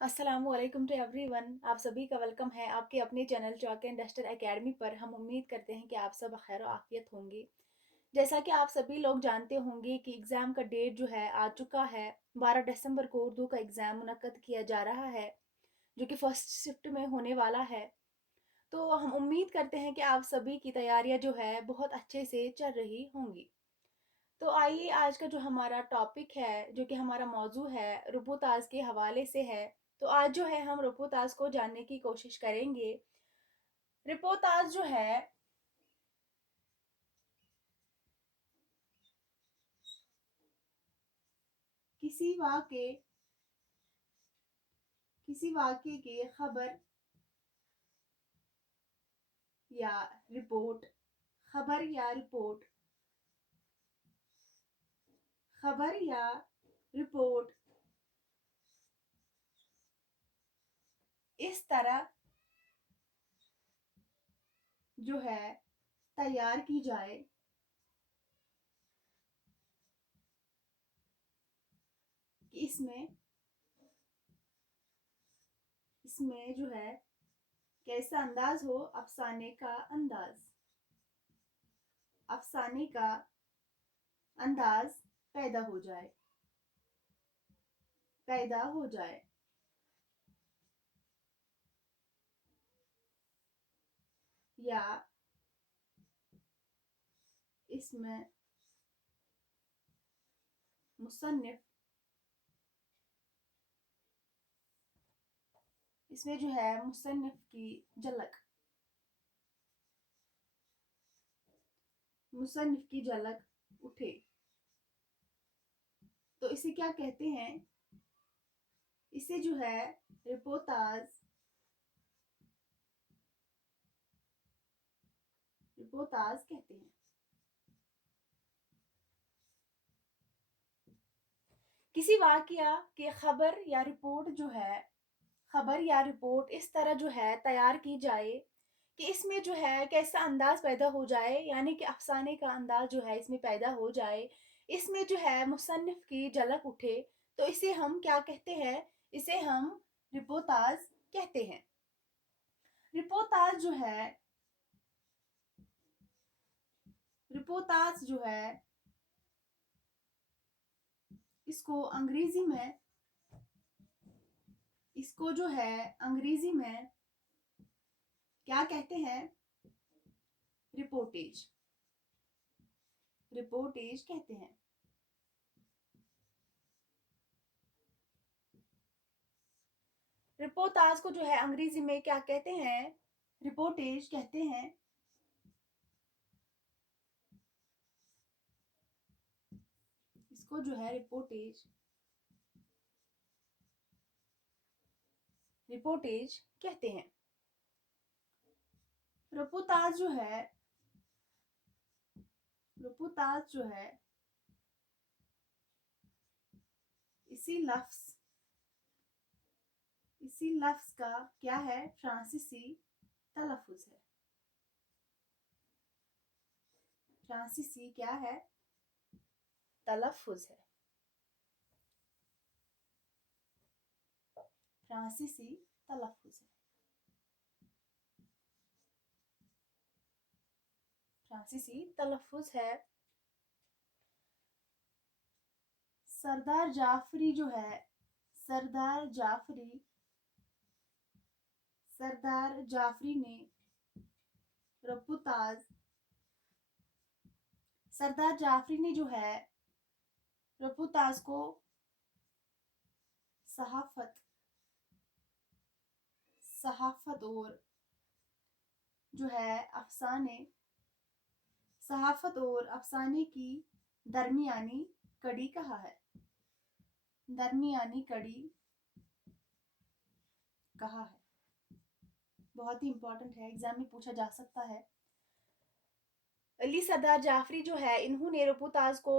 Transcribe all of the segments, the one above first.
अस्सलामुअलैकुम to everyone. आप सभी का वेलकम है आपके अपने channel chalk and duster academy पर। हम उम्मीद करते हैं कि आप सब खैर आफियत होंगे। जैसा कि आप सभी लोग जानते होंगे कि एग्ज़ाम का डेट जो है आ चुका है। 12 दिसंबर को उर्दू का एग्ज़ाम मुनक्कद किया जा रहा है, जो कि फर्स्ट शिफ्ट में होने वाला है। तो हम उम्मीद करते हैं कि आप सभी की तैयारियां जो है बहुत अच्छे से चल रही होंगी। तो आइए, आज का जो हमारा टॉपिक है, जो कि हमारा मौजू है, रुपुताज़ के हवाले से है। तो आज जो है हम रुपुताज़ को जानने की कोशिश करेंगे। रिपोताज़ जो है किसी वाक़े किसी वाक़े के खबर या रिपोर्ट खबर या रिपोर्ट खबर या रिपोर्ट इस तरह जो है तैयार की जाए कि इसमें इसमें जो है कैसा अंदाज हो, अफ़साने का अंदाज। अफ़साने का अंदाज पैदा हो जाए पैदा हो जाए। या इसमें मुसन्निफ इसमें जो है मुसन्निफ की झलक मुसन्निफ की झलक उठे। तो इसे क्या कहते हैं? इसे जो है रिपोर्टाज रिपोर्टाज कहते हैं। किसी वाकया के खबर या रिपोर्ट इस तरह जो है तैयार की जाए कि इसमें जो है कैसा अंदाज पैदा हो जाए, यानी कि अफसाने का अंदाज जो है इसमें पैदा हो जाए। इसमें जो है मुसन्निफ की झलक उठे। तो इसे हम क्या कहते हैं? इसे हम रिपोर्टाज कहते हैं। रिपोर्टाज जो है रिपोर्टाज जो है इसको अंग्रेजी में इसको जो है अंग्रेजी में क्या कहते हैं? रिपोर्टेज रिपोर्टेज कहते हैं। रिपोर्टाज को जो है अंग्रेजी में क्या कहते हैं? रिपोर्टेज कहते हैं। इसको जो है रिपोर्टेज कहते हैं। रिपोर्टाज जो है रिपोर्टाज जो है इसी लफ्ज इसी लफ्ज का क्या है? फ्रांसीसी तलफुज है। फ्रांसीसी क्या है? तलफुज है। फ्रांसीसी तलफुज है। फ्रांसीसी तलफुज है। सरदार जाफरी जो है सरदार जाफरी सरदार जाफरी ने रपुताज सरदार जाफरी ने जो है रपुताज को सहाफत सहाफत और जो है अफसाने सहाफत और अफसाने की दरमियानी कड़ी कहा है। दरमियानी कड़ी कहा है। बहुत ही इंपॉर्टेंट है, एग्जाम में पूछा जा सकता है। अली सरदार जाफरी जो है इन्होंने रपुताज को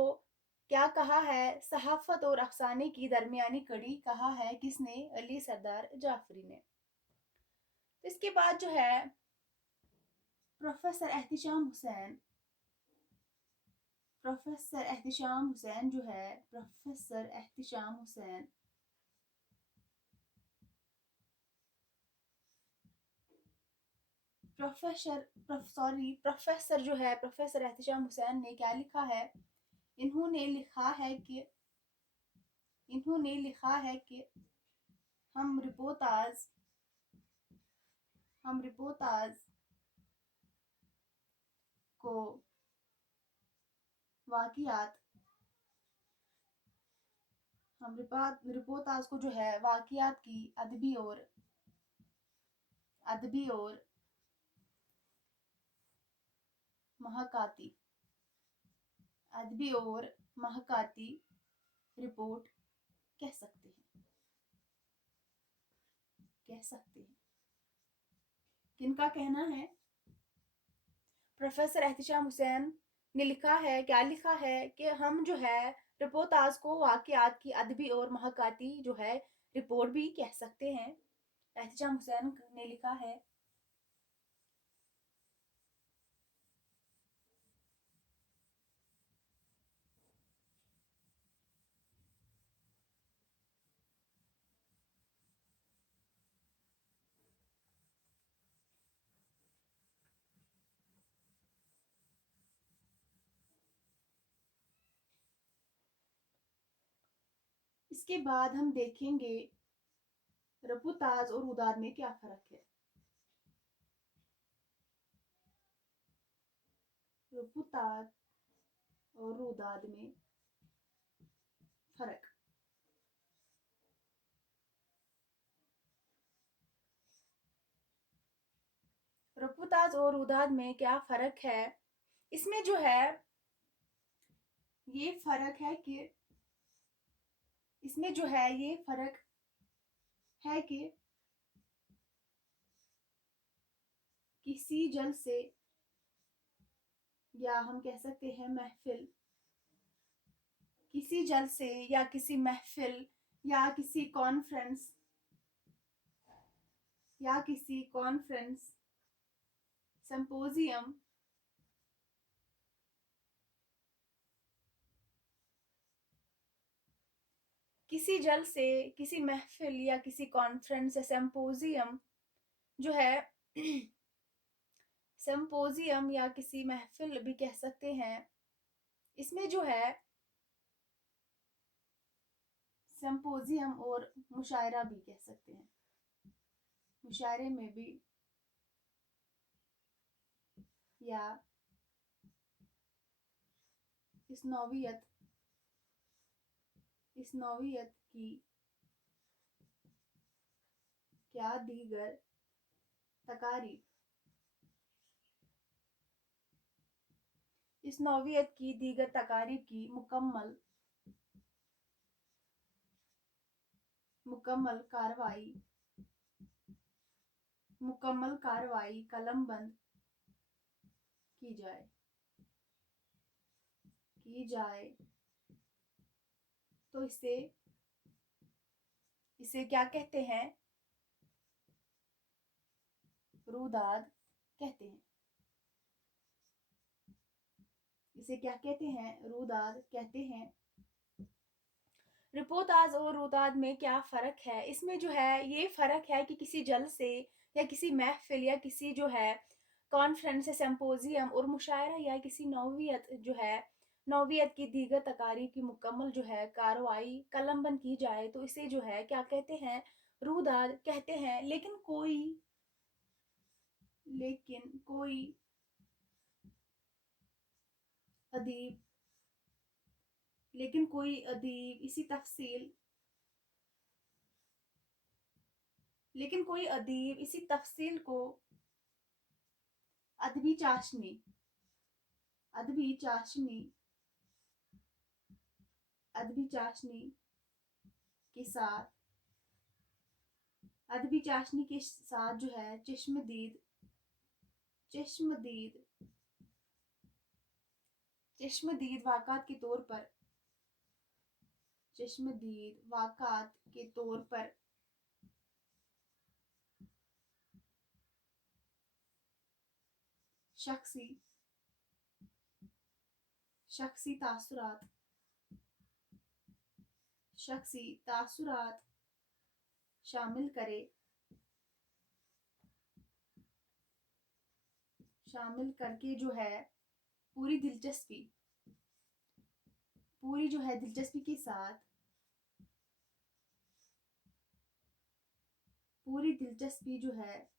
क्या कहा है? सहाफत और अफसाने की दरमियानी कड़ी कहा है। किसने? अली सरदार जाफरी ने। इसके बाद जो है प्रोफेसर एहतिशाम हुसैन प्रोफेसर एहतिशाम हुसैन जो है प्रोफेसर एहतिशाम हुसैन प्रोफेसर जो है, प्रोफेसर एहतशाम हुसैन ने क्या लिखा है? इन्होंने लिखा है कि हम रिपोर्टाज को वाकियात रिपोर्टाज को जो है वाकियात की अदबी और महकाती रिपोर्ट कह सकते हैं। किनका कहना है? प्रोफेसर एहतशाम हुसैन ने लिखा है, क्या लिखा है कि हम जो है रिपोर्टाज को वाकियात की अदबी और महकाती जो है रिपोर्ट भी कह सकते हैं। एहतशाम हुसैन ने लिखा है। इसके बाद हम देखेंगे रपुताज और उदाद में क्या फर्क है। रपुताज और उदाद में फर्क। रपुताज और उदाद में क्या फर्क है? इसमें जो है ये फर्क है कि किसी जलसे या हम कह सकते हैं महफिल, किसी जलसे या किसी महफिल या किसी कॉन्फ्रेंस सिंपोजियम किसी जलसे, किसी महफिल या किसी कॉन्फ्रेंस या सिंपोजियम जो है सिंपोजियम या किसी महफिल भी कह सकते हैं। इसमें जो है सिंपोजियम और मुशायरा भी कह सकते हैं। मुशायरे में भी या इस नौवियत की क्या दीगर तकारीब, इस नौवियत की दीगर तकारीब की मुकम्मल कार्रवाई कलमबंद की जाए तो इसे क्या कहते हैं? रूदाद कहते हैं। इसे क्या कहते हैं? रूदाद कहते हैं। रिपोर्टाज और रूदाद में क्या फ़र्क है? इसमें जो है ये फ़र्क है कि किसी जलसे या किसी महफिल या किसी जो है कॉन्फ्रेंस या सिंपोजियम और मुशायरा या किसी नौवियत की दीगर तकारीब की मुकम्मल जो है कार्रवाई कलमबंद की जाए तो इसे जो है क्या कहते हैं? रूदाद कहते हैं। लेकिन कोई अदीब इसी तफसील को अदबी चाशनी के साथ जो है चश्मदीद वाक़ात के तौर पर शख्सी तासुरात शामिल करे शामिल करके जो है पूरी दिलचस्पी के साथ पूरी दिलचस्पी जो है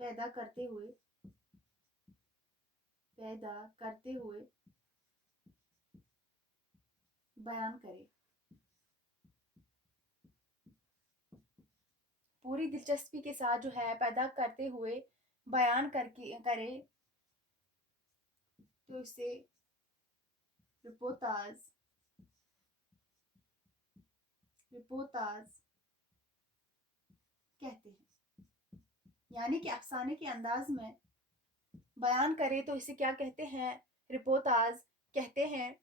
पैदा करते हुए बयान करे। पूरी दिलचस्पी के साथ जो है पैदा करते हुए बयान करके करे तो इसे रिपोर्टाज कहते हैं। यानी कि अफसाने के अंदाज में बयान करे तो इसे क्या कहते हैं? रिपोर्टाज कहते हैं।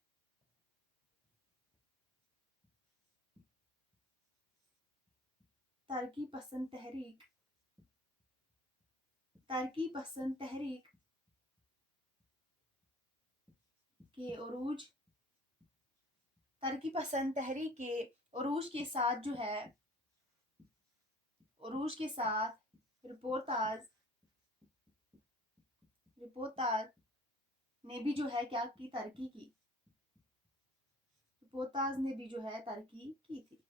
तरक्की पसंद तहरीक के उरूज के साथ जो है रिपोर्टाज ने भी जो है क्या की तरक्की की रिपोर्टाज ने भी जो है तरक्की की थी।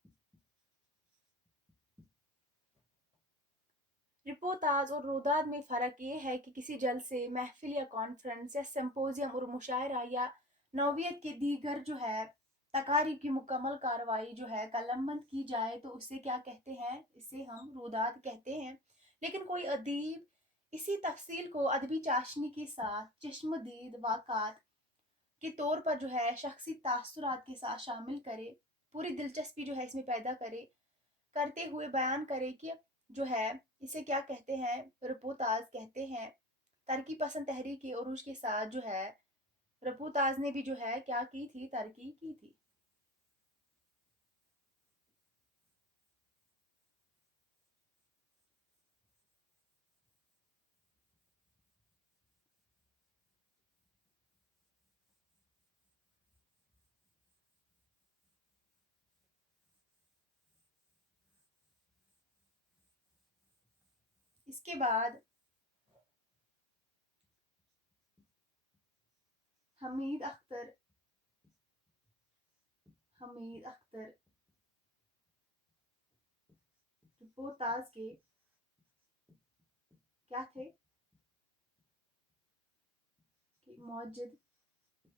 रिपोर्टाज और रुदाद में फ़र्क ये है कि किसी जलसे, महफिल या कॉन्फ्रेंस या सिम्पोजियम और मुशायरा या नौवियत के दीगर जो है तकारीब की मुकम्मल कार्रवाई जो है कलमबंद की जाए तो उसे क्या कहते हैं? इसे हम रुदाद कहते हैं। लेकिन कोई अदीब इसी तफसील को अदबी चाशनी के साथ चश्मदीद वाक़ात के तौर पर जो है शख्सी तासुरात के साथ शामिल करे, पूरी दिलचस्पी जो है इसमें पैदा करते हुए बयान करे कि जो है इसे क्या कहते हैं? रिपोर्टाज कहते हैं। तरक्की पसंद तहरीक के उरूज के साथ जो है रिपोर्टाज ने भी जो है क्या की थी? तरक्की की थी। इसके बाद हमीद अख्तर रिपोर्टाज के क्या थे कि मौजद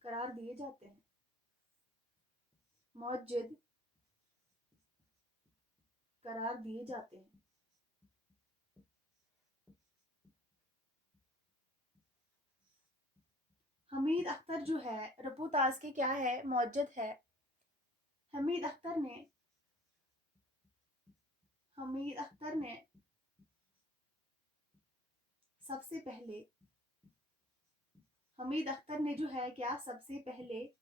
करार दिए जाते हैं। हमीद अख्तर जो है रिपोर्टाज के क्या है? मौजद है। हमीद अख्तर ने सबसे पहले जो है क्या सबसे पहले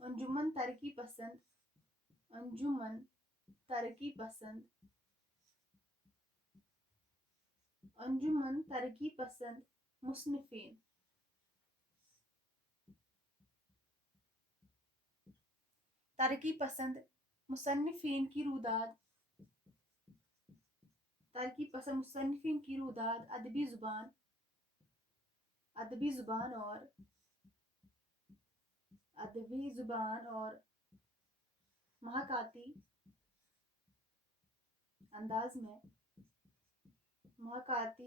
अंजुमन तरक्की पसंद मुसन्निफीन की रुदाद अदबी जुबान और महाकाती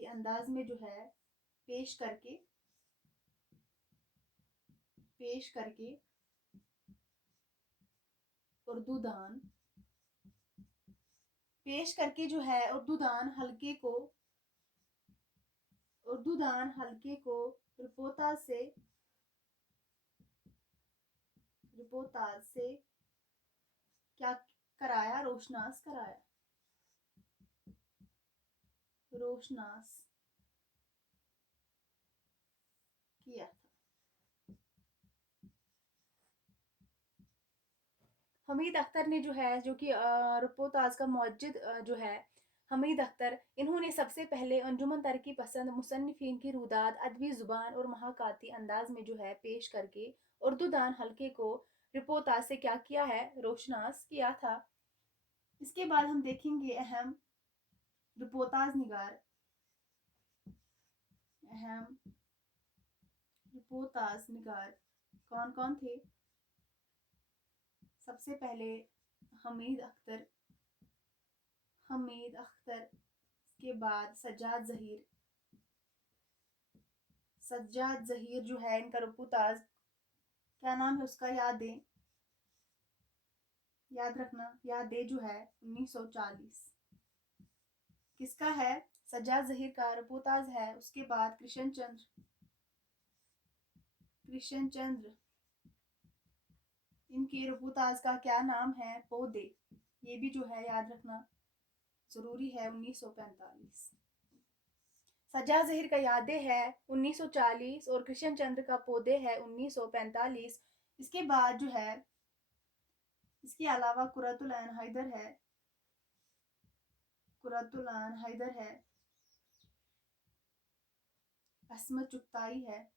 अंदाज में जो है पेश करके जो है उर्दूदान हल्के को रिपोर्टाज से क्या कराया? रोशनास किया था। हमीद अख्तर ने जो है जो कि रिपोर्टाज का मौजद जो है हमीद अख्तर, इन्होंने सबसे पहले अंजुमन तरक्की पसंद मुसन्निफीन की रुदाद अदबी ज़ुबान और महाकाती अंदाज में जो है पेश करके उर्दूदान हल्के को रिपोर्टाज से क्या किया है? रोशनास किया था। इसके बाद हम देखेंगे अहम रिपोर्टाज निगार अहम रिपोर्टाज निगार कौन कौन थे? सबसे पहले हमीद अख्तर, इसके बाद सज्जाद ज़हीर जो है इनका रिपोर्टाज क्या नाम है उसका, याद रखना, याद दे जो है 1940 किसका है? सज्जाद ज़हीर का रिपोर्टाज है। उसके बाद कृष्ण चंद्र इनके रिपोर्टाज का क्या नाम है? पौधे। ये भी जो है याद रखना जरूरी है 1945। सज्जाद ज़हीर का यादें है 1940 और कृष्ण चंद्र का पौधे है 1945। इसके बाद जो है इसके अलावा कुरतुल ऐन हैदर है, असमत चुगताई है,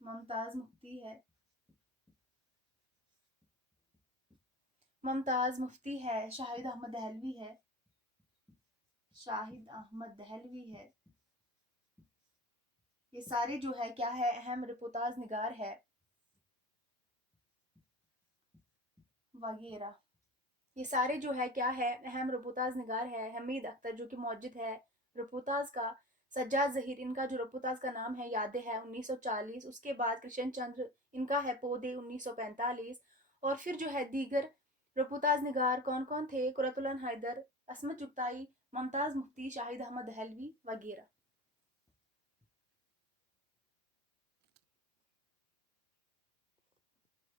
मुमताज मुफ्ती है, शाहिद अहमद दहलवी है। ये सारे जो है क्या है? अहम रिपोर्टाज निगार है वगैरह। ये सारे जो है क्या है? अहम रिपोर्टाज निगार है। हमीद अख्तर जो कि मौजूद है रिपोर्टाज का, सज्जाद ज़हीर इनका जो रिपोर्टाज का नाम है यादें है 1940। उसके बाद कृष्ण चंद्र इनका है पौधे 1945। और फिर जो है दीगर रिपोर्टाज निगार कौन कौन थे? कुरतुल ऐन हैदर, असमत चुगताई, मुमताज़ मुफ्ती, शाहिद अहमद दहलवी वगैरह।